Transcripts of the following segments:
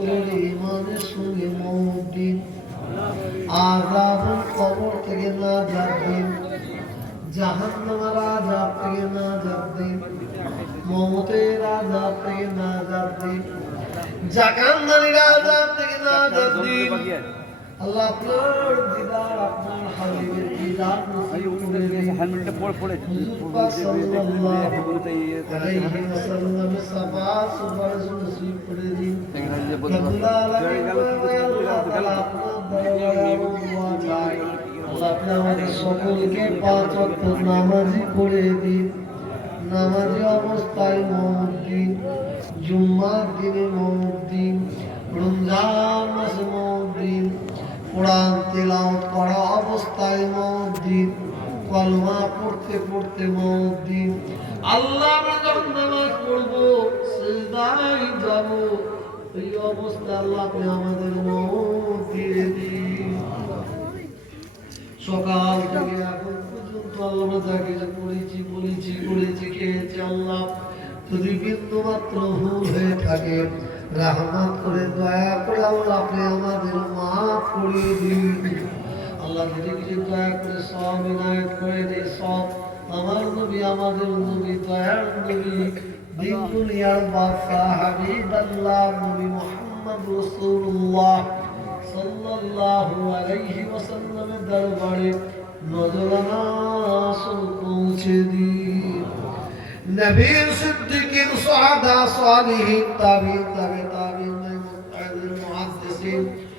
সকলের ইমানের সঙ্গে মহদ্দিন আজাবুল কবর থেকে না যাবেন জাহান নামার আজাব থেকে না যাবেন মমতের আজাব থেকে না যাবেন জাকান্দারির আজাব থেকে না দিন আল্লাহ আপনার দিদার আপনার হাবিবের দিদার হেলমেটটা পরে পরে সকলকে পাঁচ নামাজি করে দিন। নামাজি অবস্থায় মহম্মদ দিন জুম্মার দিনে মহম্মদ দিন রমজান মাসে মহম্মদ দিন কোরআন তেলাওয়াত করা অবস্থায় মহম্মদ দিন কলমা পড়তে পড়তে মহম্মদ দিন আল্লাহ যখন নামাজ পড়ব, সেজদায় যাব, এই অবস্থা আল্লাহ আমাদের মহম্মদ দিয়ে দিন। সকাল থেকে এখন পর্যন্ত আল্লাহ যা কিছু করেছি, বলেছি খেয়েছি, আল্লাহ যদি বিন্দু মাত্র ভুল হয়ে থাকে, রাহমাত করে, দয়া করে আল্লাহ আপনি আমাদের করিয়ে দিন আল্লাহ ধীরে ধীরে দয়া করে সব ইনায়ত করে দিই সব। আমার নবী, আমাদের নবী, দয়ার নবী। দিন দুনিয়ার বাদশাহ হাবিব আল্লাহ নবী মোহাম্মদ রসুল্লাহ সাল্লাল্লাহু আলাইহি ওয়াসাল্লামের দরবারে পৌঁছে দিন নবীর সিদ্দিকিন, সুহাদা, সালিহিন, তাবিন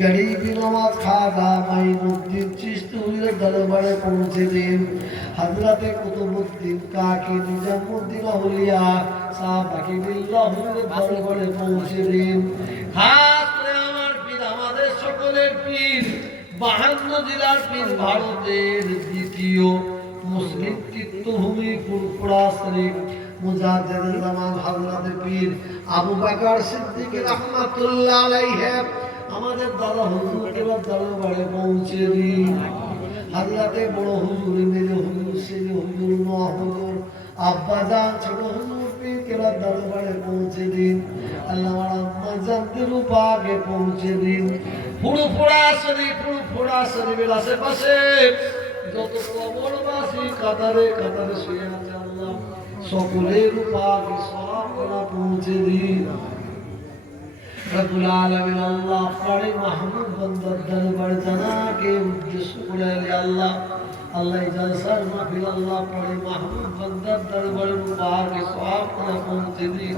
গরিব নওয়াজ খাজা মাইনুদ্দিন চিশতি হুজুরের দরবারে পৌঁছে দিন হযরতে কুতুবউদ্দিন কাকি নিজামউদ্দিন আউলিয়া সাহেব বাকিবিল্লাহ হুজুরের দরবারে পৌঁছে দিন করে আমার আমাদের সকলের পীর, বাহান্ন জেলার পীর ভারতের দ্বিতীয় মুসলিম তীর্থভূমি ফুরফুরা শরীফ মুজাদ্দিদুল জামান হযরত পীর আবু বকর সিদ্দিক রাহমাতুল্লাহ আমাদের দাদা হুজুরকে দরবারে পৌঁছে দিন। হাজরাতে বড় হুজুর মেরে হুজুর সেরে হুজুর মা হুজুর, আব্বা জান ছোট হুজুর পীরকে দরবারে পৌঁছে দিন। আল্লাহ পাকে পৌঁছে দিন। পুরো ফোড়া শরীফ পুরো ফোড়া শরীফের আশেপাশে যত কবরবাসী কাতারে কাতারে শুয়ে আছে আল্লাহ, সকলের পাকে সব পৌঁছে দিন। রব্বুল আলামিন আল্লাহ এই মাহমুদ বন্দর দরবার জানাকে উদ্দেশ্য করে আলে আল্লাহ আল্লাহ জলসার মাহফিল আল্লাহ এই মাহমুদ বন্দর দরবার মুবারকে সওয়াব করে পৌঁছে দিন।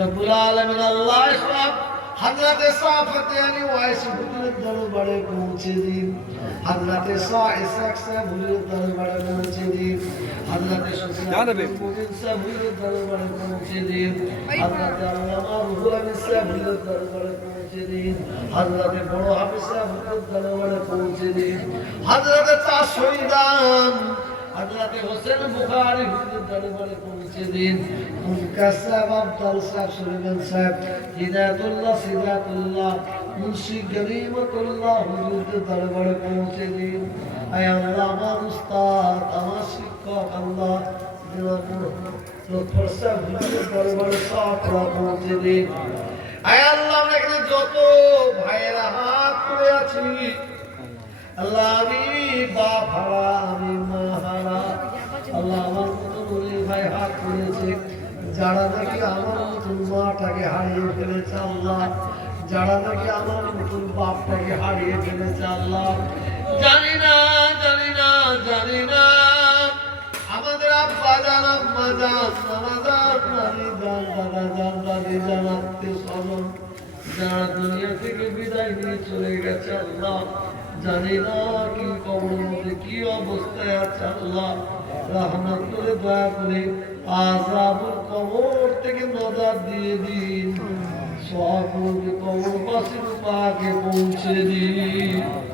রব্বুল আলামিন আল্লাহ সব হযরতে সাফাতে আলী পৌঁছে দিন। হযরতে সা ইসহাক সাহেব হুজুরের দরবারে পৌঁছে দিন। হযরতে সুফিয়ান মুবিন সাহেব হুজুরের দরবারে পৌঁছে দিন। হযরতে আল্লামা রুহুল আমিন সাহেব হুজুরের দরবারে পৌঁছে দিন। হযরতে বড় হাফিজ হুজুরের দরবারে পৌঁছে দিন। হযরতে চা শহীদান হযরতে হোসেন বুখারী পৌঁছে দিন। দরবারে পৌঁছে দিন। আয় আল্লাহ পৌঁছে দিন। আয় আল্লাহ, আমরা যত ভাইয়েরা হাত করে আছি। আল্লাহ আমি বাপ হারা আমি মা হারা আল্লাহ আমার মতন অনেক করেছে যারা নাকি আমার নতুন মাটাকে হারিয়ে ফেলেছে আল্লাহ, যারা নাকি আমার নতুন বাপটাকে হারিয়ে ফেলেছে আল্লাহ, জানি না জানি না জানি না। আমাদের আব্বা জান আম্মা জান নানা জান দাদা জান দাদি জান আত্মীয় যারা দুনিয়া থেকে বিদায় নিয়ে চলে গেছে আল্লাহ, জানি না কি কবরের মধ্যে কি অবস্থায় আছে আল্লাহ। রহমত করে দয়া করে আজাবুল কবর থেকে নজর দিয়ে দিন। সকল কবরবাসীর পাকে পৌঁছে দিন।